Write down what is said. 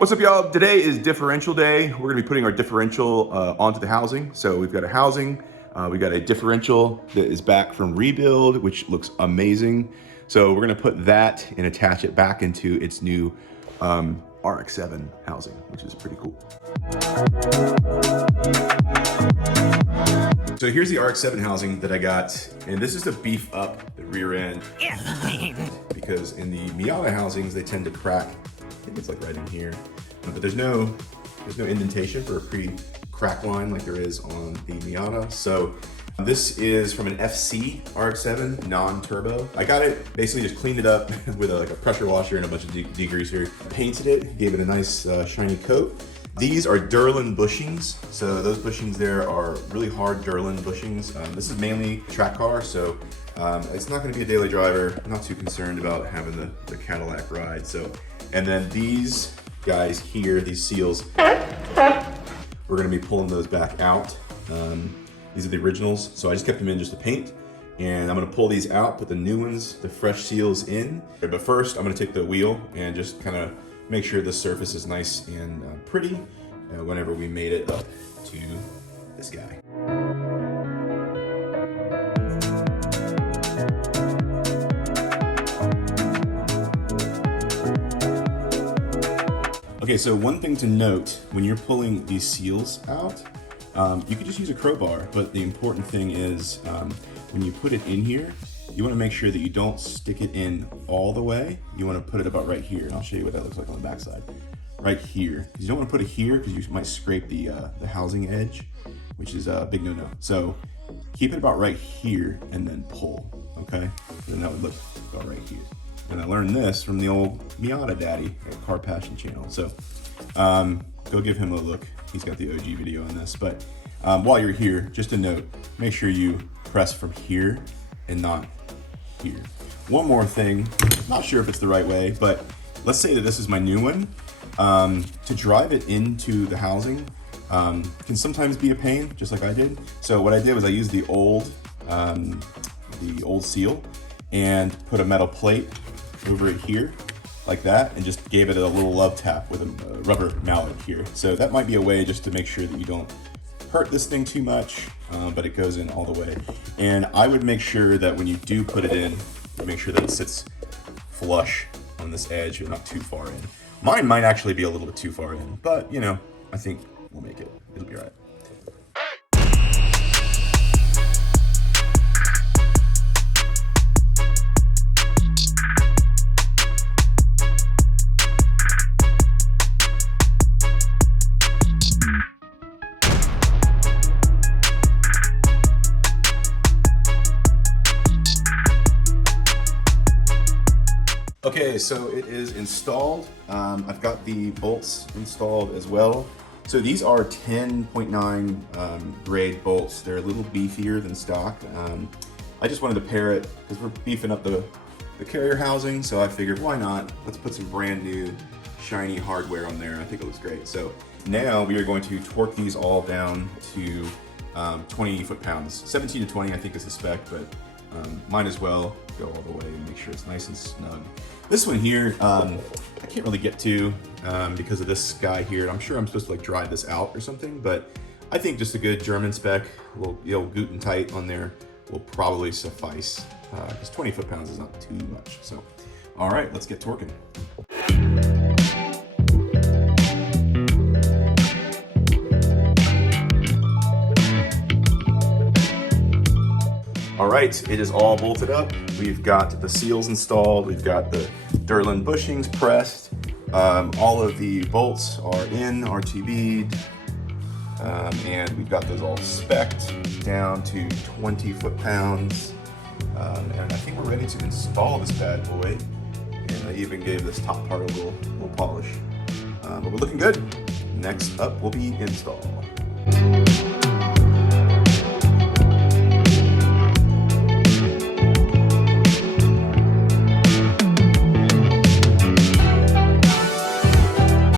What's up, y'all? Today is differential day. We're gonna be putting our differential onto the housing. So we've got a housing, we got a differential that is back from rebuild, which looks amazing. So we're gonna put that and attach it back into its new RX7 housing, which is pretty cool. So here's the RX7 housing that I got, and this is to beef up the rear end. Because in the Miata housings, they tend to crack. I think it's like right in here, but there's no indentation for a pre-crack line like there is on the Miata. So this is from an FC RX7 non-turbo. I got it, basically just cleaned it up with like a pressure washer and a bunch of degreaser. Painted it, gave it a nice shiny coat. These are Derlin bushings. So those bushings there are really hard Derlin bushings. This is mainly track car, so it's not gonna be a daily driver. I'm not too concerned about having the Cadillac ride. So, and then these guys here, these seals, we're gonna be pulling those back out. These are the originals, so I just kept them in just to paint. And I'm gonna pull these out, put the new ones, the fresh seals in. But first, I'm gonna take the wheel and just kind of make sure the surface is nice and pretty whenever we made it up to this guy. Okay, so one thing to note, when you're pulling these seals out, you could just use a crowbar, but the important thing is when you put it in here, you want to make sure that you don't stick it in all the way. You want to put it about right here, and I'll show you what that looks like on the backside. Right here. You don't want to put it here because you might scrape the housing edge, which is a big no-no. So keep it about right here and then pull, okay? Then that would look about right here. And I learned this from the old Miata daddy at Car Passion channel. So go give him a look. He's got the OG video on this. But while you're here, just a note, make sure you press from here and not here. One more thing, not sure if it's the right way, but let's say that this is my new one. To drive it into the housing can sometimes be a pain, just like I did. So what I did was I used the old seal and put a metal plate over it here like that and just gave it a little love tap with a rubber mallet here. So that might be a way just to make sure that you don't hurt this thing too much, but it goes in all the way. And I would make sure that when you do put it in, make sure that it sits flush on this edge and not too far in. Mine might actually be a little bit too far in, but you know, I think we'll make it. It'll be all right. Okay, so it is installed. I've got the bolts installed as well. So these are 10.9 grade bolts. They're a little beefier than stock. I just wanted to pair it because we're beefing up the carrier housing, so I figured why not? Let's put some brand new shiny hardware on there. I think it looks great. So now we are going to torque these all down to 20 foot-pounds. 17 to 20 I think is the spec, but might as well go all the way and make sure it's nice and snug. This one here, I can't really get to because of this guy here. I'm sure I'm supposed to like dry this out or something, but I think just a good German spec, the old Guten tight on there will probably suffice because 20 foot-pounds is not too much. So, all right, let's get torquing. All right, it is all bolted up. We've got the seals installed. We've got the Derlin bushings pressed. All of the bolts are in, RTB'd, and we've got those all spec'd down to 20 foot-pounds. And I think we're ready to install this bad boy. And I even gave this top part a little polish. But we're looking good. Next up will be install.